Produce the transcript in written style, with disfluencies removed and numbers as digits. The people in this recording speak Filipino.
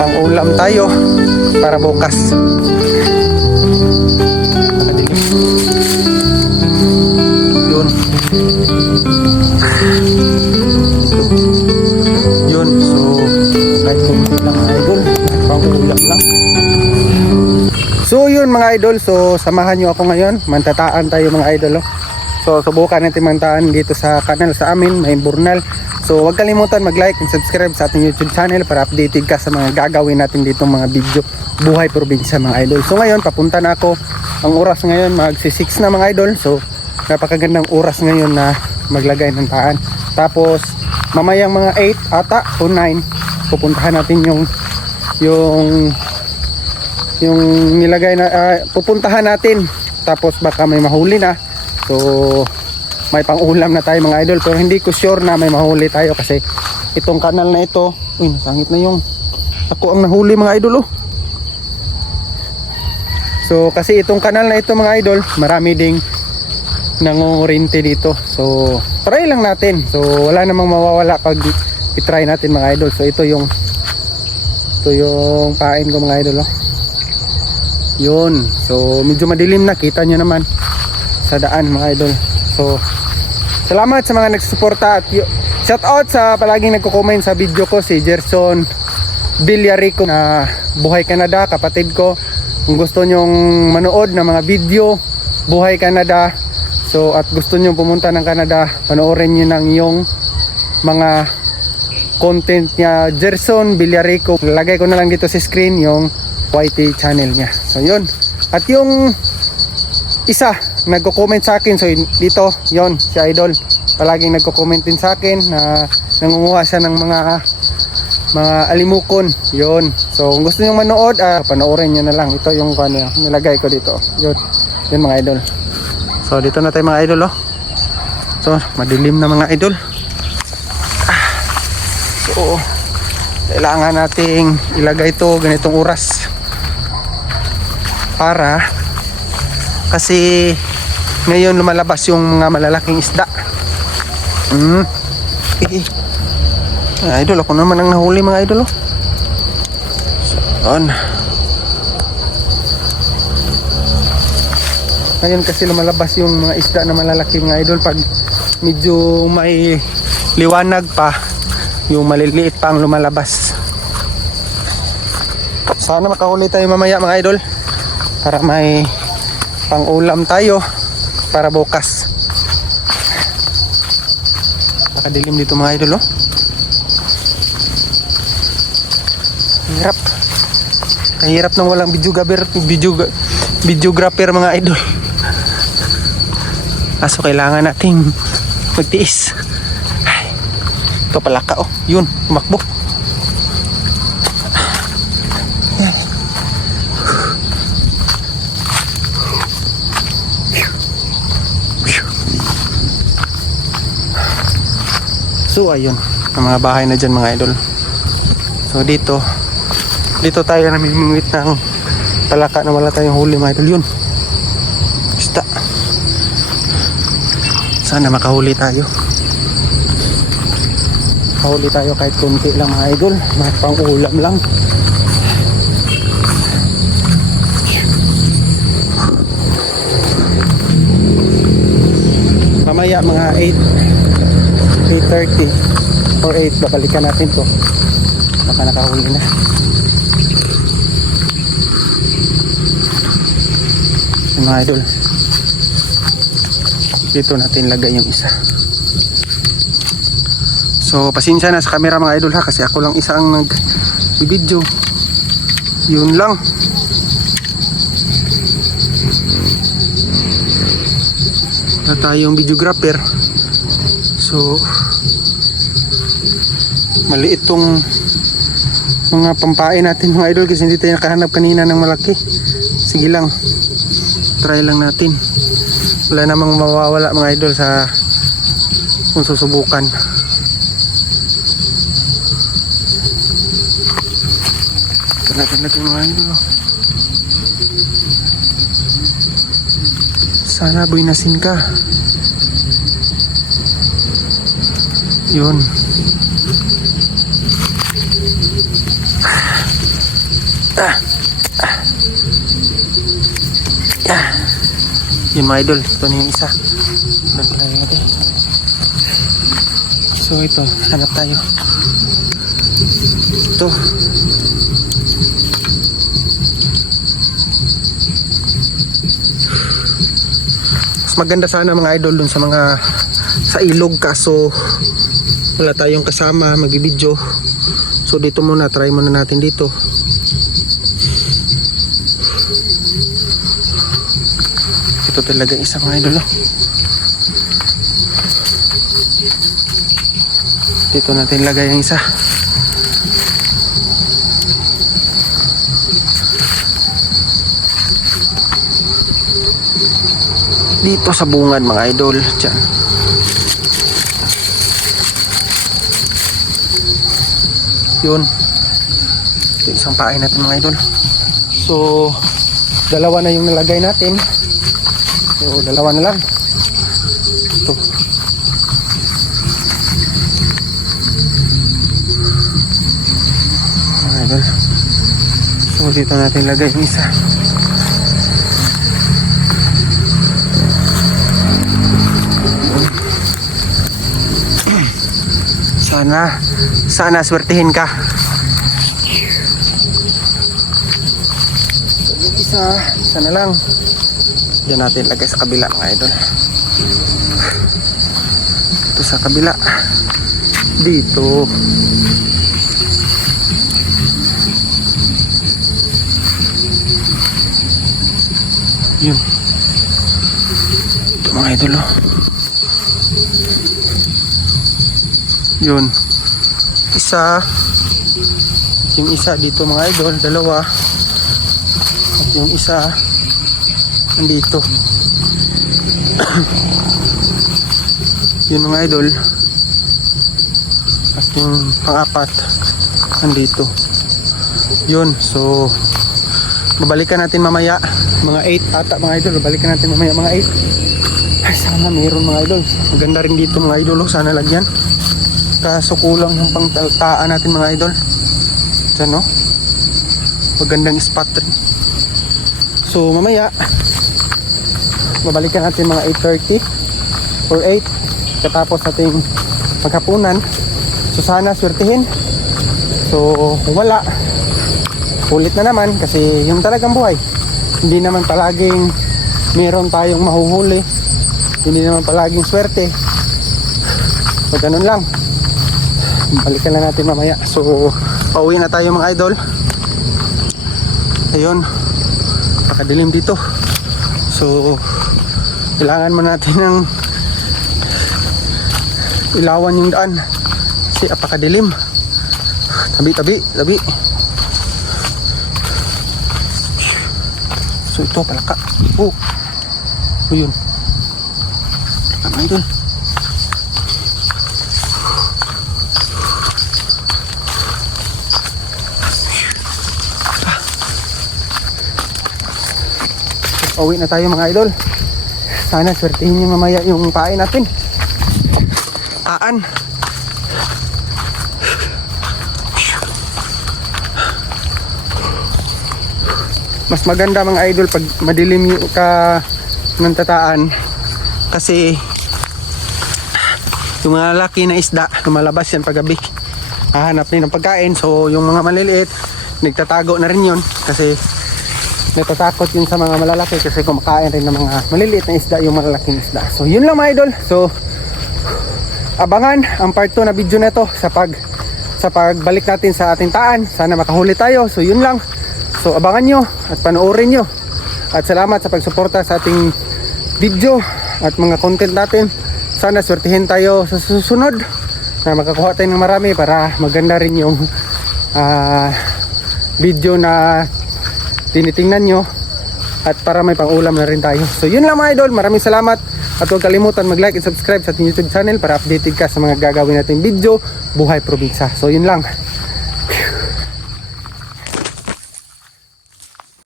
pang-ulam tayo para bukas. Yun. Yun. So, kahit kunti lang mga idol, pang-ulam lang. So yun mga idol, so samahan nyo ako ngayon. Mantataan tayo mga idol. So subukan natin mantaan dito sa kanal sa amin, may burnal. So huwag kalimutan mag-like and subscribe sa ating YouTube channel para updated ka sa mga gagawin natin dito mga video buhay probinsya mga idol. So ngayon papunta na ako. Ang oras ngayon magsi-6 na mga idol. So napakagandang oras ngayon na maglagay ng taan. Tapos mamayang mga 8 ata o 9 pupuntahan natin yung nilagay na pupuntahan natin. Tapos baka may mahuli na. So may pang-ulam na tayo mga idol, pero hindi ko sure na may mahuli tayo kasi itong kanal na ito, uy, nasangit na yung ako ang nahuli mga idol. So kasi itong kanal na ito mga idol, marami ding nangungurinte dito. So try lang natin. So wala namang mawawala pag i-try natin mga idol. So ito yung pain ko mga idol. Yun. So medyo madilim na, kita nyo naman sa daan mga idol. So salamat sa mga nagsusuporta at shout out sa palaging nagko-comment sa video ko, si Gerson Villarico na Buhay Canada, kapatid ko. Kung gusto nyong manood ng mga video Buhay Canada, so at gusto nyong pumunta ng Canada, panoorin nyo ng yung mga content niya, Gerson Villarico. Lagay ko na lang dito sa screen yung YT channel niya. So yun. At yung isa nagko-comment sa akin, so dito yon si idol palaging nagko-comment din sa akin na nangunguha siya ng mga alimukon yon. So kung gusto niyo manood, panoorin niyo na lang. Ito yung nilagay ko dito. Yun mga idol. So dito na tayo mga idol. So madilim na mga idol. So kailangan nating ilagay ito ganitong oras para kasi ngayon lumalabas yung mga malalaking isda. Idol, ako naman ang nahuli mga idol. So, ngayon kasi lumalabas yung mga isda na malalaki mga idol. Pag medyo may liwanag pa, yung maliliit pa ang lumalabas. Sana makahuli tayo mamaya mga idol para may pang-ulam tayo para bukas. Nakadilim dito mga idol. Hirap. Kahirap nang walang videographer mga idol. Kaso kailangan nating magtiis. Ay, ito pala ka yun, tumakbo. So ayun, ang mga bahay na dyan mga idol. So dito tayo namimingwit ng palaka na wala tayong huli mga idol. Yun, isda. Sana makahuli tayo. Makahuli tayo kahit kunti lang mga idol. Mga pang-ulam lang. Mamaya mga 8:30 or 8 babalikan natin to, baka nakahuli na. Mga idol, dito natin lagay yung isa. So pasensya na sa camera mga idol ha, kasi ako lang isa ang nag-video. Yun lang. Wala tayong videographer. So maliit tong mga pampain natin mga idol kasi hindi tayo nakahanap kanina ng malaki. Sige lang, try lang natin. Wala namang mawawala mga idol sa kung susubukan. Ito natin lagi mga idol. Sana buinasin ka. Yun. Yun mga idol, ito na yung isa. Naglayo natin. So ito, hanap tayo. Ito. Mas maganda sana mga idol dun sa mga sa ilog, kaso wala tayong kasama magbibideo. So dito muna, try muna natin dito. Ito talaga isa mga idol. Dito natin lagay ang isa. Dito sa bungad mga idol. Diyan. Yun. Ito isang pain natin mga idol. So dalawa na yung nalagay natin. So dalawa na lang. Ito. Mga idol. So dito natin lagay yung isa. Sana swertihin ka. Yung isa na lang. Yan natin lagay sa kabila mga idol. Ito sa kabila. Dito. Yun. Ito mga idol oh. Yun. Isa. Yung isa dito mga idol, dalawa. At yung isa nandito. Yun mga idol. At yung pang-apat nandito. Yun. So babalikan natin mamaya mga 8 ata mga idol. Babalikan natin mamaya mga 8. Ay sana mayroon mga idol. Maganda rin dito mga idol. Sana lagyan. Kaso kulang yung pangtaltaan natin mga idol. Diyan no. Magandang spot rin. So mamaya babalikan natin mga 8:30 or 8 katapos ating maghapunan. So sana swertihin. So kung wala, ulit na naman kasi yung talagang buhay. Hindi naman palaging meron tayong mahuhuli. Hindi naman palaging swerte. So ganun lang. Balikan na natin mamaya. So pauwi na tayo mga idol. Ayun, napakadilim dito. So kailangan mo natin ng ilawan yung daan kasi napakadilim. Tabi. So ito palaka. Oh yun mga idol. Uwi na tayo mga idol. Sana swertihin nyo mamaya yung pain natin. Taan. Mas maganda mga idol pag madilim yung ka ng tataan. Kasi yung mga laki na isda lumalabas yan paggabi. Hahanap din ng pagkain. So yung mga maliliit nagtatago na rin yun. Kasi natatakot yun sa mga malalaki kasi kumakain rin ng mga maliliit na isda yung malalaking isda. So yun lang mga idol. So abangan ang part 2 na video na ito sa pagbalik natin sa ating taan. Sana makahuli tayo. So yun lang. So abangan nyo at panoorin nyo. At salamat sa pagsuporta sa ating video at mga content natin. Sana swertihin tayo sa susunod na makakuha tayo ng marami para maganda rin yung video na tinitingnan nyo at para may pang-ulam na rin tayo. So yun lang mga idol, maraming salamat at huwag kalimutan mag-like and subscribe sa ating YouTube channel para updated ka sa mga gagawin nating video buhay probinsya. So yun lang.